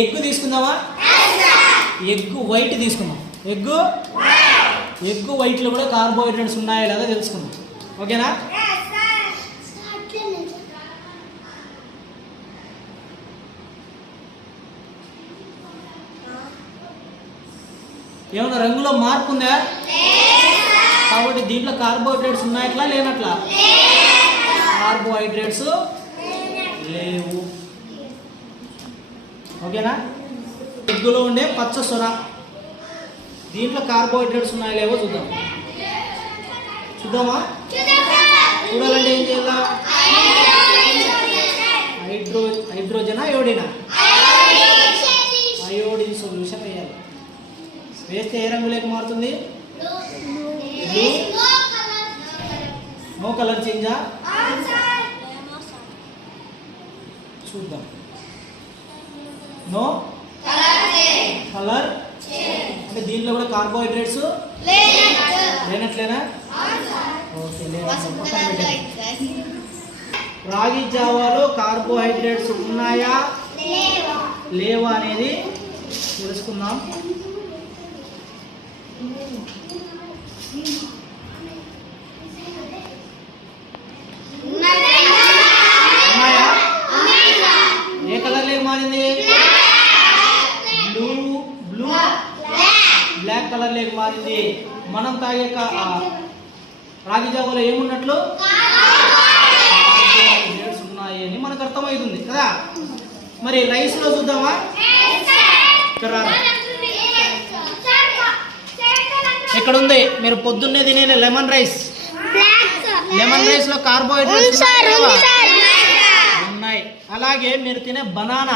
Egg తీసుకుందామా? Egg white తీసుకుందాం. Egg వైట్లో కూడా కార్బోహైడ్రేట్స్ ఉన్నాయా లేదా తెలుసుకుందాం. ఓకేనా? ఏమన్నా రంగులో మార్పు ఉందా? కాబట్టి దీంట్లో కార్బోహైడ్రేట్స్ ఉన్నాయట్లా లేనట్లా? కార్బోహైడ్రేట్స్ లేవు. ఓకేనా? ఎగ్గులో ఉండే పచ్చ సొర, దీంట్లో కార్బోహైడ్రేట్స్ ఉన్నాయో లేవో చూద్దామా? చూడాలంటే ఏం చేయాలా? హైడ్రోజనా అయోడినా? అయోడిన్ సొల్యూషన్ వేయాలి. వేస్తే ఏ రంగులోకి మారుతుంది? నో కలర్ చేంజా? చూద్దాం. నో కలర్ అంటే దీంట్లో కూడా కార్బోహైడ్రేట్స్ లేనట్లేనా? ఓకే, రాగి జావాలో కార్బోహైడ్రేట్స్ ఉన్నాయా లేవా అనేది తెలుసుకుందాం. ఉన్నాయా? ఏ కలర్ లేక మారింది? బ్లాక్ కలర్ లేక మారింది. మనం తాగే రాగి జావలో ఏమున్నట్లు? కార్బోహైడ్రేట్స్ ఉన్నాయి అని మనకు అర్థమవుతుంది కదా. మరి రైస్ లో చూద్దామా? ఇక్కడ ఉంది, మీరు పొద్దున్నే తినే లెమన్ రైస్. లెమన్ రైస్ లో కార్బోహైడ్రేట్స్ ఉన్నాయి. అలాగే మీరు తినే బనానా